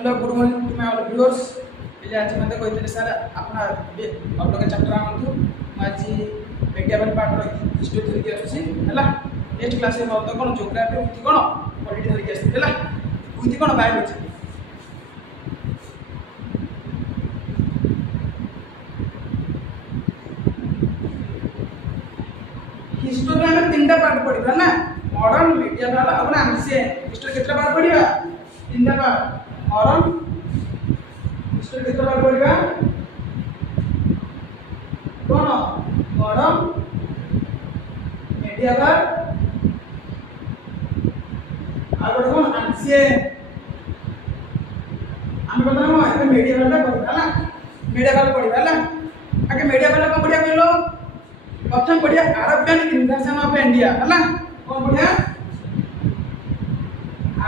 Hello good morning to my all viewers पहले आज मते कहते सर अपना अलग चैप्टर आनतु आज मीडिया पार्ट रो हिस्ट्री धरिक आसी हैला नेक्स्ट क्लास में मत कोन ज्योग्राफी उठी कोन पॉलिटी धरिक आसी हैला उठी कोन बायोलॉजी हिस्ट्री में तीनटा पार्ट पढ़िबा ना मॉडर्न मीडिया वाला अपना एंशिएंट हिस्ट्री कितना पार्ट पढ़िबा तीनटा पार्ट मॉडर्न हिस्ट्री कितना पार्ट पढ़िबा कोन मॉडर्न मीडिया पार्ट आगो कोन एंशिएंट हम बताओ ए मीडिया वाला पढ़िबा ना मीडिया वाला पढ़िबा ना आगे मीडिया वाला को पढ़िया कहलो प्रथम पढ़िया अरबियन इन्वेजन ऑफ इंडिया है ना कौन पढ़िया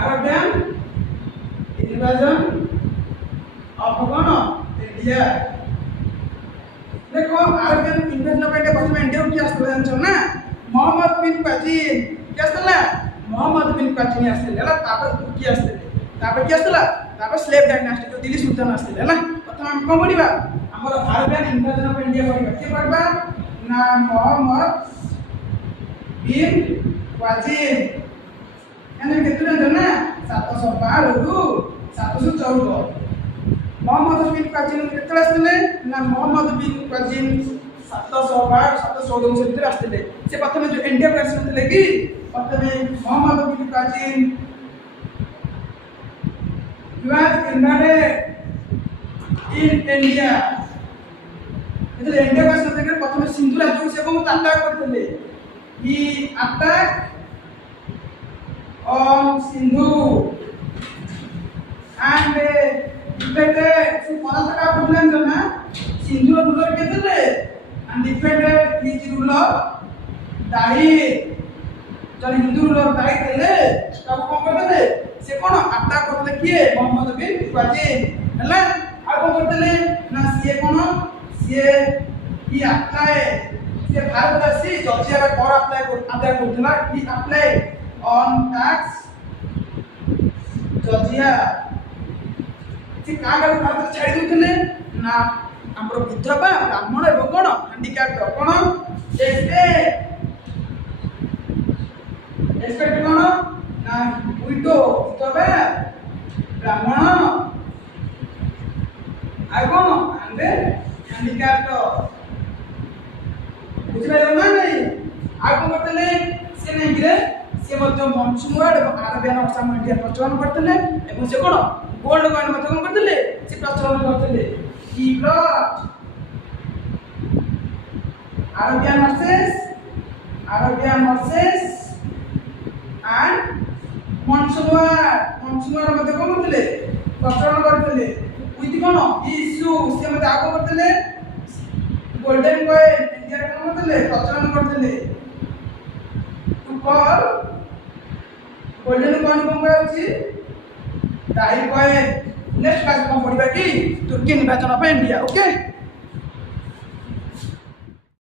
अरबियन इन्वेजन ऑफ कौन इंडिया देखो अरबियन इन्वेजन ऑफ इंडिया प्रथम इंडिया की आस्ते जानछो ना मोहम्मद बिन काजिन की आस्तेला मोहम्मद बिन काजिन आस्तेले हला तापर तुर्की आस्तेले तापर की आस्तेला तापर स्लेव डायनास्टी तो दिल्ली सुल्तान आस्तेले हला प्रथम हम कोन पढ़िबा हमर अरबियन इन्वेजन ऑफ इंडिया पढ़िबा की पढ़बा ना मोहम्मद बिन काजिन एने केतने जन ना 712 रु 714 मोहम्मद बिन काजिन केतले आस्तेले ना मोहम्मद बिन काजिन 712 714 से भीतर आस्तेले से प्रथम जो इंडिया को आस्तेले कि प्रथम Muhammad bin Qasim was invaded in India એટલે इंडिया का સાથે કે પ્રથમ સિંધુ રાજ્ય से को अटैक करथिले he attack on Sindhu and defeated से परास्त का करथिले जना सिंधु रूलर केतले and defeated his ruler दाही जन हिंदू रूलर दाही थे तब कोन करथिले से कोन अटैक करथिले किए मोहम्मद बिन काजिन हला आ कोन करथिले ना से कोन से ही अप्लाई से भारतवासी जॉर्जिया का कर अप्लाई करथिला ही अप्लाई ऑन टैक्स जॉर्जिया से का का भारत छाड़ी देथिले ना हमरो विधवा ब्राह्मण एवं कोन हैंडीकैप्ड कोन एक्सपेक्ट कोन ना विडो विधवा ब्राह्मण आइ कोन एंड हैंडीकैप्ड बुझिबाय ना नहीं आ को करतले से नहीं गिरे से मध्य मॉनसून वर्ड और अरबियन ऑफ सम इंडिया प्रचलन करतले एवं से कोन गोल्ड कॉइन मध्य कोन करतले से प्रचलन करतले he brought Arabian horses and monsoon word मध्य कोन करतले प्रचलन करतले विधि कोन इशू से मध्य आ को करतले गोल्डन कॉइन इंडिया कोन करतले प्रचलन करतले टू कॉल गोल्डन कॉइन कोन कहछि डाई कॉइन नेक्स्ट क्लास कोन पढिबा कि तुर्की इन्वेजन ऑफ इंडिया ओके।